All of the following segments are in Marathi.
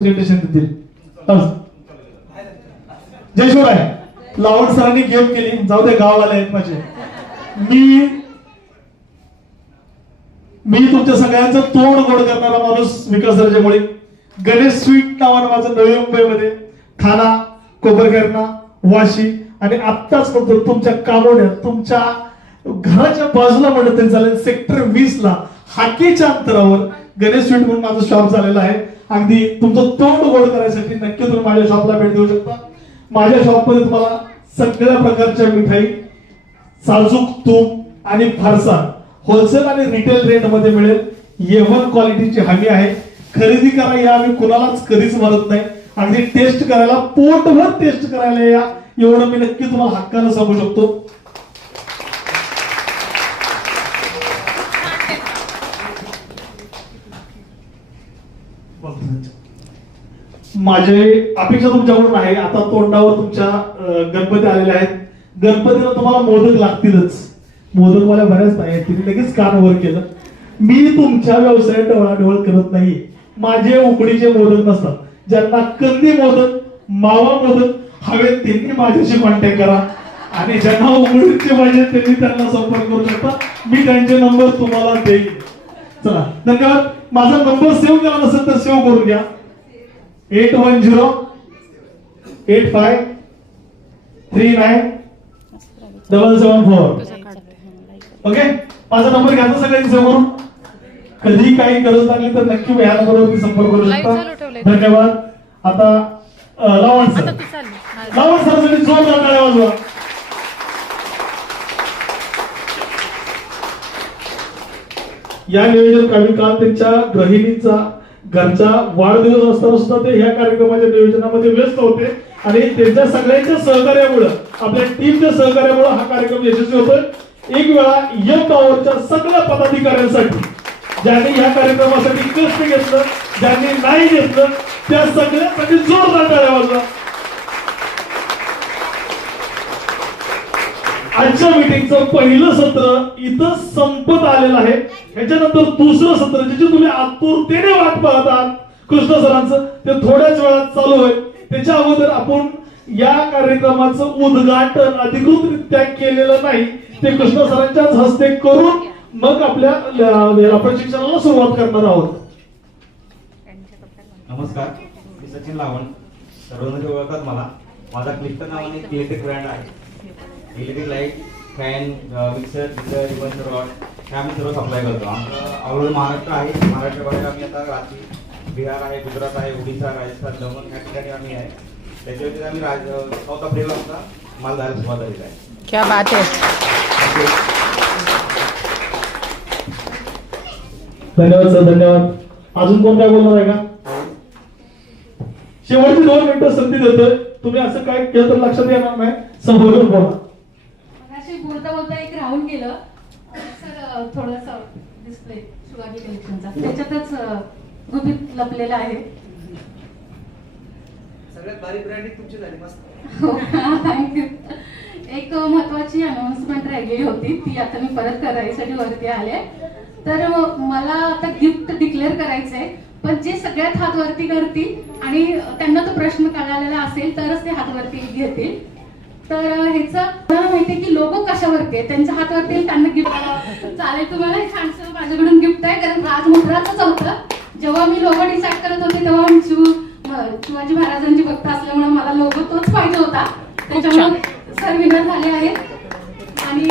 प्रेझेंटेशन देतील. जय शिवराय लावड सरांनी गेम केली. जाऊ दे गाववाले आहेत माझे. मी मी तुमच्या सगळ्यांचं तोंड गोड करणारा माणूस विकास दर्जेमुळे गणेश स्वीट नावानं माझं नवी मुंबईमध्ये ठाणा कोपरखेरणा वाशी आणि आत्ताच म्हणतो तुमच्या कामोड्यात तुमच्या घराच्या बाजूला म्हणत तरी चालेल सेक्टर वीस ला हाकेच्या अंतरावर गणेश स्वीट म्हणून माझं शॉप झालेलं आहे. अगदी तुमचं तोंड गोड करायसाठी नक्की तुम्ही माझ्या शॉपला भेट देऊ शकता. माझ्या शॉपमध्ये तुम्हाला सगळ्या प्रकारच्या मिठाई साजूक तूप आणि फारसा होलसेल आणि रिटेल रेटमध्ये मिळेल. एव्हन क्वालिटीची हमी आहे. खरेदी करा या आम्ही कुणालाच कधीच मारत नाही. अगदी टेस्ट करायला पोटभर टेस्ट करायला या. एवढं मी नक्की तुम्हाला हक्कानं सांगू शकतो. माझे अपेक्षा तुमच्याकडून आहे. आता तोंडावर तुमच्या गणपती आलेले आहेत. गणपतीला तुम्हाला मोदक लागतीलच. मोदक मला बऱ्याच नाही तिने लगेच कान वर केलं. मी तुमच्या व्यवसायात डोळाडोळ करत नाही. माझे उकडीचे मोदक नसतात. ज्यांना कंदी मोदक मावा मोदक हवे त्यांनी माझ्याशी कॉन्टॅक्ट करा. आणि ज्यांना उकडीचे पाहिजे त्यांनी त्यांना संपर्क करू शकता. मी त्यांचे नंबर तुम्हाला देईन. चला धन्यवाद माझा नंबर सेव्ह केला नसेल तर सेव्ह करून घ्या. Eight one zero eight five three nine double seven four okay माझा नंबर घ्यायचा सगळ्यांनी सेव्ह करून. कधी काही गरज लागली तर नक्की ह्या नंबरवरती संपर्क करू शकता. धन्यवाद. आता लावण सर. लावण सरांसाठी जोरदार वाजवा. या नियोजन कमी काळ त्यांच्या गृहिणीचा घरचा वाढदिवस असताना सुद्धा ते ह्या कार्यक्रमाच्या नियोजनामध्ये व्यस्त होते. आणि त्यांच्या सगळ्यांच्या सहकार्यामुळं आपल्या टीमच्या सहकार्यामुळे हा कार्यक्रम यशस्वी होतोय. एक वेळा यम पॉवरच्या सगळ्या पदाधिकाऱ्यांसाठी ज्यांनी या कार्यक्रमासाठी कष्ट घेतलं ज्यांनी नाही घेतलं त्या सगळ्यांसाठी म्हणजे जोरदार टाळ्या वाजला आजच्या मीटिंगचं पहिलं सत्र इथं संपत आलेलं आहे. याच्यानंतर दुसरं सत्र ज्याची तुम्ही आतुरतेने वाट पाहत आहात कृष्ण सरांचं ते थोड्याच वेळात चालू होईल. त्याच्या अगोदर आपण या कार्यक्रमाचं उद्घाटन अधिकृतरित्या केलेलं नाही. ते कृष्ण सरांच्याच हस्ते करून मग आपल्या प्रशिक्षणाला सुरुवात करणार आहोत. नमस्कार. मी सचिन लावण. सर्वजण ओळखतात मला. माझा क्लिप्टर नावाने इलेक्ट्रिक ब्रँड आहे. Electric light fan mixer geyser even rod हे आम्ही सर्व सप्लाय करतो. आमचं ऑल महाराष्ट्र आहे. महाराष्ट्राबाहेर आम्ही आता रांची बिहार आहे गुजरात आहे ओडिशा राजस्थान दमण या ठिकाणी आम्ही आहे. त्याच्या व्यतिरिक्त आम्ही राज साऊथ आफ्रिकेला आमचा माल जायला सुरुवात झालेला आहे. क्या बात है. धन्यवाद सर धन्यवाद. अजून कोण काय बोलणार आहे का? शेवटची दोन मिनिटं संधी देतोय. तुम्ही असं काय केलं तर लक्षात येणार नाही. समोरून बोला. बोलता बोलता एक राहून गेलं. सर थोडस डिस्प्ले शिवाजी कलेक्शनचा त्याच्यातच गुपित लपलेलं आहे. सगळ्यात भारी ब्रँडिंग तुमची झाली मस्त. हो थँक्यू एक महत्वाची अनाउन्समेंट राहिलेली होती. ती आता मी परत करायसाठी वरती आले. तर मला आता गिफ्ट डिक्लेअर करायचंय. पण जे सगळ्यात हात वरती करतील आणि त्यांना तो प्रश्न कळालेला असेल तरच ते हात वरती घेतील. तर ह्याच मला माहितीये की लोगो कशावरती आहे त्यांच्या हात वरती आहे, त्यांना गिफ्ट चालेल तुम्हाला हे छानसं माझ्याकडून गिफ्ट आहे कारण राजमुद्राचंच होतं. जेव्हा मी लोगो डिसाईड करत होते तेव्हा मी शिव शिवाजी महाराजांची भक्त असल्यामुळे मला लोगो तोच पाहिजे होता. त्याच्यामुळे सर विनर झाले आहेत. आणि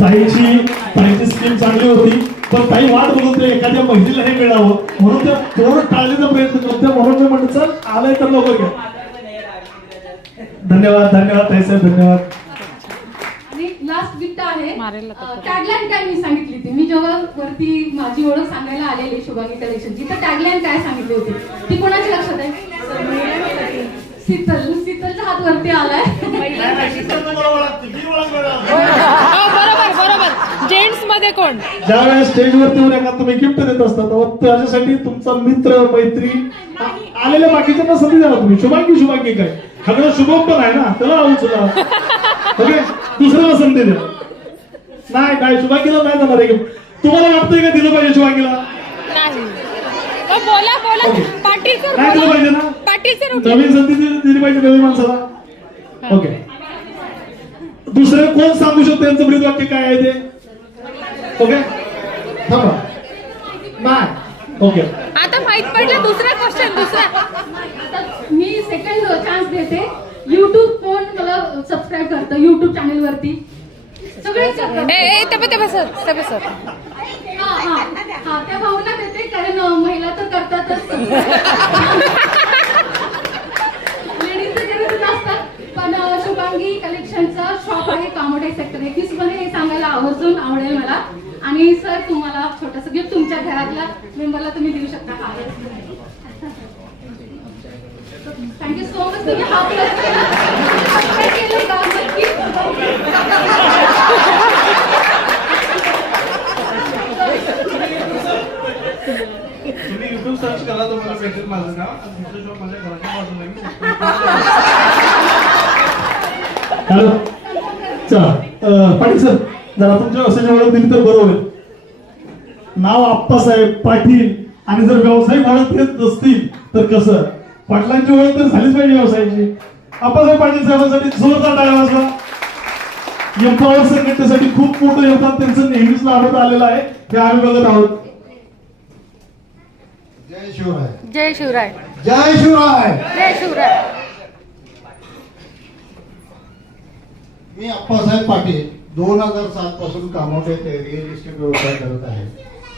ताईची ताईची स्कीम चांगली होती पण ताई वाट बघत होते एखाद्या महिलेला हे मिळावं. म्हणून त्या थोडं टाळण्याचा प्रयत्न करते. म्हणून मी म्हणतो सर आलंय तर लवकर घ्या. धन्यवाद धन्यवाद ताई साहेब धन्यवाद. आणि लास्ट गिफ्ट आहे. टॅगलाईन काय मी सांगितली होती? मी जेव्हा वरती माझी ओळख सांगायला आलेली शुभागी कलेक्शनची तर टॅगलाईन काय सांगितली होती? ती कोणाची लक्षात आहे? शीतल. शीतलचा हात वरती आलाय. हो बरोबर बरोबर. जेंट्समध्ये कोण? ज्या वेळेस स्टेजवरती येऊन एका तुम्ही गिफ्ट देत असता तेव्हा त्याच्यासाठी तुमचा मित्र मैत्री आलेल्या बाकीच्यांना संधी द्या ना तुम्ही. शुभांगी शुभांगी काय? सगळं शुभम पण आहे ना? त्याला उचला ओके? दुसऱ्याला संधी द्या नाही नाही शुभांगीला नाही जाणार आहे. तुम्हाला वाटतंय का दिलं पाहिजे शुभांगीला बोला बोला. पाटील सर काय केलं पाहिजे. ना? पाटील सर उठले. नवीन संधी दिली दिली पाहिजे नवीन माणसाला. ओके. दुसरे कोण सांगू शकतो यांचं ब्रीद वाक्य काय आहे ते? ओके? थांबा. नाही. ओके. आता माहीत पडलं दुसरा क्वेश्चन दुसरा. सेकंड चान्स देते. युट्यूब कोण मला सबस्क्राईब करतं? युट्यूब चॅनल वरती. सर हा, हा. हा, त्या भाऊला देते कारण महिला तर करतातच. लेडीज असतात. पण शुभांगी कलेक्शनचा शॉप आहे कामोडे सेक्टर एकवीसमध्ये हे सांगायला आवर्जून आवडेल मला. आणि सर तुम्हाला छोटस गिफ्ट तुमच्या घरातल्या मेंबरला तुम्ही देऊ शकता. हा थँक्यू सो मच तुम्ही हा प्लस केला Subscribe केलं का नक्की तुम्ही युट्यूब सर्च करा तुम्हाला भेटेल माझं नाव. आणि दुसरं शॉप माझ्या घराच्या बाजूला आहे. हॅलो. चला. अं, पाटील सर जरा तुमच्या व्यवसायाची ओळख दिली तर बरं होईल. नाव आप्पासाहेब पाटील. आणि जर व्यावसायिक ओळख देत नसतील तर कसं? पाटलांची ओळख तर झालीच पाहिजे व्यवसायाची. आप्पासाहेब पाटील साहेबांसाठी जोरदार टाळ्या वाजवा. एम्पॉवर संघटनेसाठी खूप मोठं योगदान त्यांचं नेहमीच लाभत आलेलं आहे. हे आम्ही बघत आहोत. जय शिवराय. जय शिवराय. जय शिवराय. जय शिवराय. मी अप्पासाहेब पाटील दोन हजार सात पासून कामोठे येथे रिअल इस्टेट व्यवसाय करत आहे.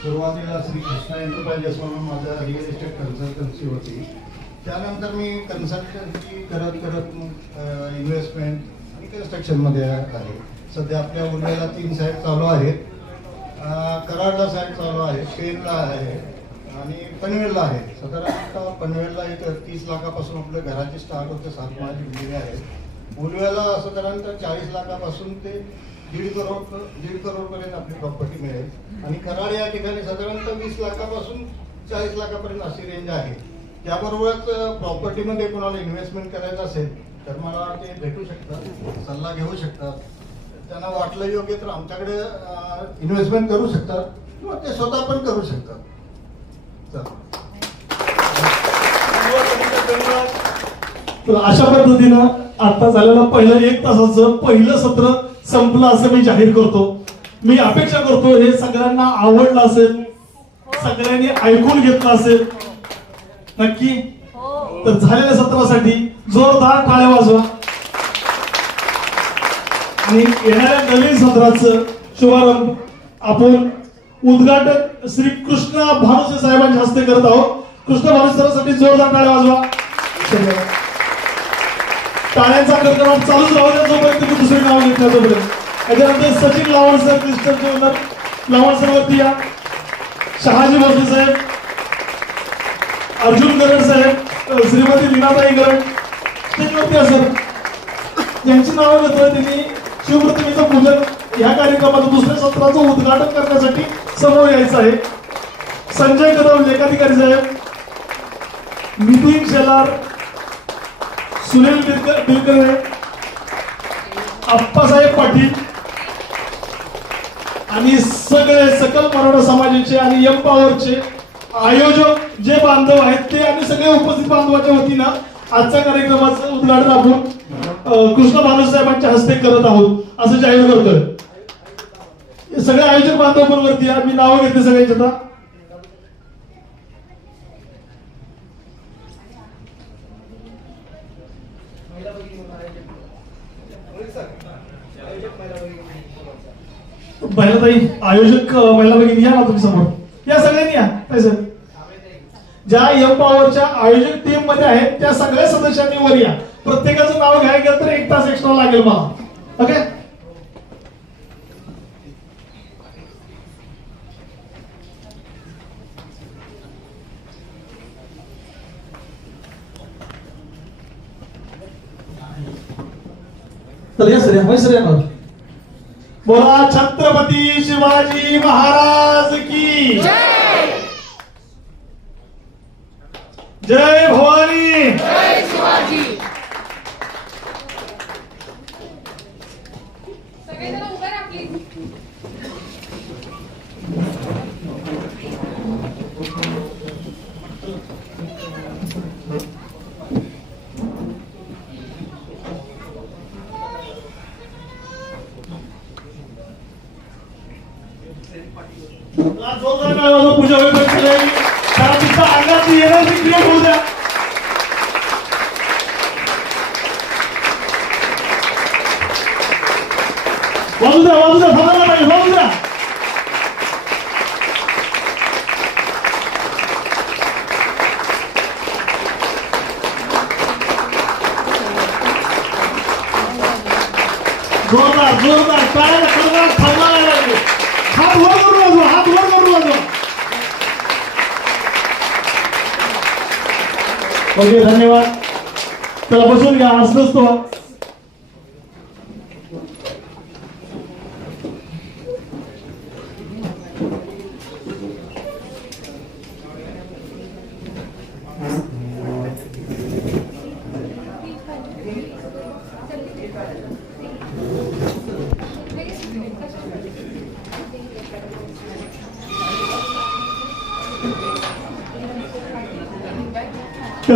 सुरुवातीला श्री कृष्णा एंटरप्राइजेस म्हणून माझं रिअल इस्टेट कन्सल्टन्सी होती त्यानंतर मी कन्स्ट्रक्शनची करत करत इन्व्हेस्टमेंट आणि कन्स्ट्रक्शनमध्ये आहे. सध्या आपल्या उन्हाळ्याला तीन साईट चालू आहेत. कराडला साईट चालू आहे पेनला आहे आणि पनवेलला आहे. साधारणतः पनवेलला एक तीस लाखापासून आपलं घराची स्टार्ट होते सात माळी बिल्डिंग आहे मुलव्याला साधारणतः चाळीस लाखापासून ते दीड करोड दीड करोडपर्यंत आपली प्रॉपर्टी मिळेल. आणि कराड या ठिकाणी साधारणतः वीस लाखापासून चाळीस लाखापर्यंत अशी रेंज आहे. त्याबरोबरच प्रॉपर्टीमध्ये कोणाला इन्व्हेस्टमेंट करायचं असेल तर मला ते भेटू शकतात सल्ला घेऊ शकतात. त्यांना वाटलं योग्य तर आमच्याकडे इन्व्हेस्टमेंट करू शकतात किंवा ते स्वतः पण करू शकतात. अशा पद्धतीनं आता झालेलं पहिलं एक तासाचं पहिलं सत्र संपलं असं मी जाहीर करतो. मी अपेक्षा करतो हे सगळ्यांना आवडलं असेल सगळ्यांनी ऐकून घेतलं असेल नक्की? तर झालेल्या सत्रासाठी जोरदार टाळ्या वाजवा. आणि येणाऱ्या नवीन सत्राचं शुभारंभ आपण उद्घाटक श्री कृष्ण भानुसे साहेबांच्या हस्ते करत आहोत. कृष्ण भानुसे सरांसाठी जोरदार टाळ्या वाजवा. टाळ्यांचा कडकडाट चालूच राहू द्या जोपर्यंत तुम्ही दुसरे नाव घेत नाही तोपर्यंत. त्याच्यानंतर सचिन लावण सर क्रिस्टन लावण सर वरती या. शहाजी भोसले साहेब अर्जुन गरड साहेब श्रीमती लीनाताई गरड ते या सर. नावं घेतलं त्यांनी. शिवप्रतिमेचं पूजन या कार्यक्रमाचं दुसऱ्या सत्राचं उद्घाटन करण्यासाठी समोर यायचं आहे. संजय कदम लेखाधिकारी साहेब. नितीन शेलार सुनील बिरकर बिरकरे आप्पासाहेब पाटील. आणि सगळे सकल मराठा समाजाचे आणि एम पॉवरचे आयोजक जे बांधव आहेत ते आणि सगळे उपस्थित बांधवाच्या वतीनं आजच्या कार्यक्रमाचं उद्घाटन आपण कृष्ण भानू साहेबांच्या हस्ते करत आहोत असं जाहीर करतोय. सगळे आयोजक बांधव पण वरती मी नावं घेतली सगळ्यांची आता. महिला आयोजक महिला भगिनी या ना तुम्ही समोर या सगळ्यांनी या. सर ज्या एम पॉवरच्या आयोजक टीममध्ये आहेत त्या सगळ्या सदस्यांनी वर या. प्रत्येकाचं नाव घ्यायला गेलं तर एक तास एक्स्ट्रा लागेल मला. ओके तर या सर होय सर बोला छत्रपती शिवाजी महाराज की. जय भवानी जय शिवाजी Thank you वाजू द्या वाजू द्या थांबायला पाहिजे वाजू द्या जोरदार जोरदार पायाला कडकडाट थांबायला लागले. हात वर करून वाजवा हात वर करून वाजवा ओके धन्यवाद. चला बसून घ्या असतोच तो you.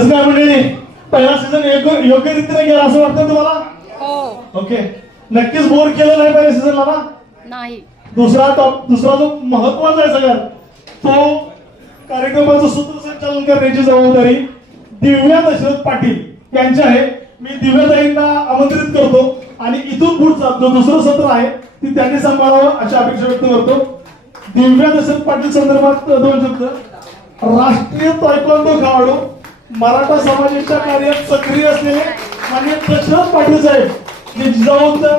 काय मंडळी पहिला सीझन योग्य रीतीने गेला असं वाटतं तुम्हाला? हो. ओके नक्कीच बोर केलं नाही पहिल्या सीझनला ना? नाही. दुसरा टॉप दुसरा जो महत्त्वाचा आहे सगळ्यात तो कार्यक्रमाचं सूत्रसंचालन करण्याची जबाबदारी दिव्या दशरथ पाटील यांची आहे. मी दिव्याताईंना आमंत्रित करतो आणि इथून पुढचा जो दुसरं सत्र आहे ती त्यांनी सांभाळावं अशी अपेक्षा व्यक्त करतो. दिव्या दशरथ पाटील संदर्भात दोन शब्द. राष्ट्रीय तायक्वांदो खेळाडू मराठा समाजाच्या कार्यात सक्रिय असलेले मान्य दशरथ पाटील साहेब जे जिजाऊंच्या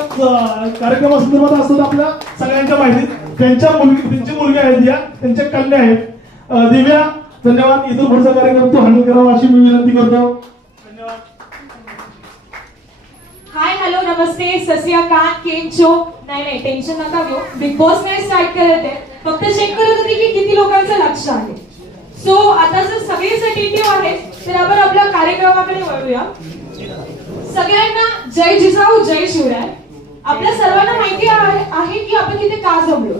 कार्यक्रमासंदर्भात असतात आपल्या सगळ्यांच्या माहितीत त्यांच्या मुलगी त्यांची मुलगी आहेत दिया त्यांच्या कन्या आहेत. दिव्या धन्यवाद. इथून पुढचा कार्यक्रम तू हँडल करावा अशी मी विनंती करतो. धन्यवाद. हाय हॅलो नमस्ते. सस्याकाल केम शो नाही नाही टेन्शन नका घेऊ. बिग बॉस नाही स्टार्ट करत आहे फक्त चेक करत होते की किती लोकांचं लक्ष आहे? सो आता जर सगळे सेटिव्ह आहेत तर आपण आपल्या कार्यक्रमाकडे वळूया. सगळ्यांना जय जिजाऊ जय शिवराय. आपल्या सर्वांना माहिती आहे की आपण इथे का जमलो?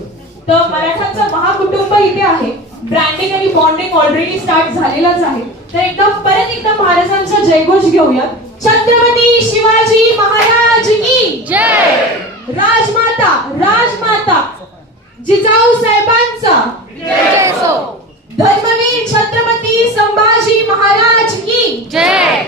तर मराठांचं महाकुटुंब इथे आहे. ब्रँडिंग आणि बॉन्डिंग ऑलरेडी स्टार्ट झालेलाच आहे. तर एकदा परत एकदा महाराजांचा जयघोष घेऊयात. छत्रपती शिवाजी महाराज की जय! राजमाता राजमाता. जिजाऊ साहेबांचा. जय धर्मवीर छत्रपती संभाजी महाराज की जय.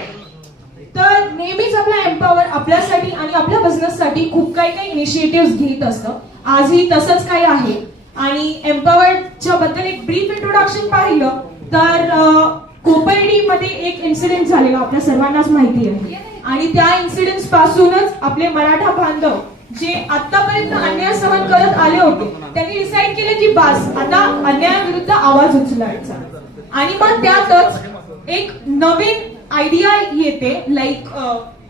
तर नेहमीच आपला एम्पॉवर आपल्यासाठी आणि आपल्या बिझनेससाठी खूप काही काही इनिशिएटिव्ह घेत असतं. आजही तसंच काही आहे. आणि एम्पॉवरच्या बद्दल एक ब्रीफ इंट्रोडक्शन पाहिलं तर कोपर्डी मध्ये एक इन्सिडेंट झालेला आपल्या सर्वांनाच माहिती आहे. आणि त्या इन्सिडेंट पासूनच आपले मराठा बांधव जे आतापर्यंत अन्याय सहन करत आले होते त्यांनी डिसाईड केलं की बास आता अन्यायाविरुद्ध आवाज उचलायचा. आणि मग त्यातच एक नवीन आयडिया येते लाईक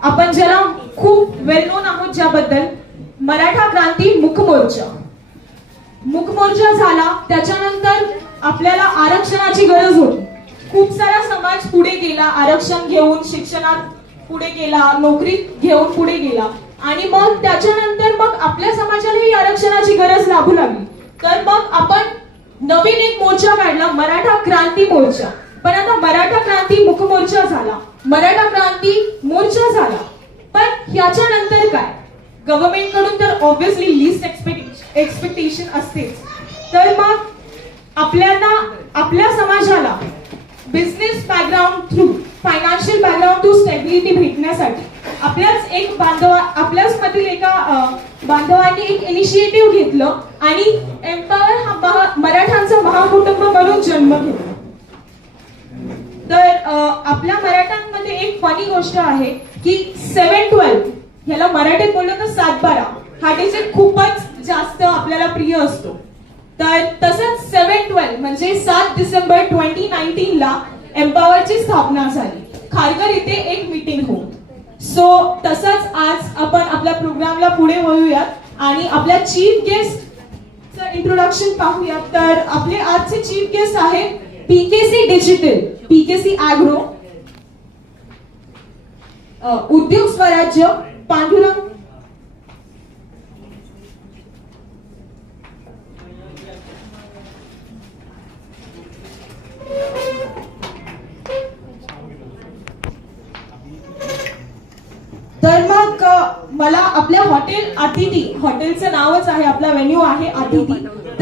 आपण ज्याला खूप वेल नोन आहोत ज्याबद्दल मराठा क्रांती मुखमोर्चा मुखमोर्चा झाला त्याच्यानंतर आपल्याला आरक्षणाची गरज होती. खूप सारा समाज पुढे गेला आरक्षण घेऊन शिक्षणात पुढे गेला नोकरीत घेऊन पुढे गेला. आणि मग त्याच्यानंतर मग आपल्या समाजालाही आरक्षणाची गरज लागू लागली. तर मग आपण नवीन एक मोर्चा काढला मराठा क्रांती मोर्चा. पण आता मराठा क्रांती मुखमोर्चा झाला. मराठा क्रांती मोर्चा झाला. पण ह्याच्यानंतर काय? गव्हर्नमेंटकडून तर ऑब्विसली लिस्ट एक्सपेक्टेशन असतेच. तर मग आपल्याला आपल्या समाजाला business background through financial background through stability भेटण्यासाठी. आपल्याच एक बांधवा आपल्याच मधील एका बांधवांनी एक इनिशिएटिव्ह घेतलं आणि एम्पॉवर हा मराठांचा महाकुटुंब म्हणून जन्म घेतला. तर आपल्या मराठ्यांमध्ये एक फनी गोष्ट आहे की सेवन ट्वेल्व ह्याला मराठीत बोललं तर सात बारा हा डिजिट खूपच जास्त आपल्याला प्रिय असतो. तर तसंच सेवन ट्वेल्व म्हणजे सात डिसेंबर ट्वेंटी नाईन्टीन ला एम्पावरची स्थापना झाली. खारघर इथे एक मीटिंग हो सो तसंच आज आपण आपल्या प्रोग्रामला पुढे वळूयात. आणि आपल्या चीफ गेस्ट इंट्रोडक्शन पाहूया तर आपले आजचे चीफ गेस्ट आहे PKC digital PKC agro Udyog Swarajya Pandurang तर मग मला आपल्या हॉटेल अतिथी हॉटेलचं नावच आहे आपला वेन्यू आहे अतिथी.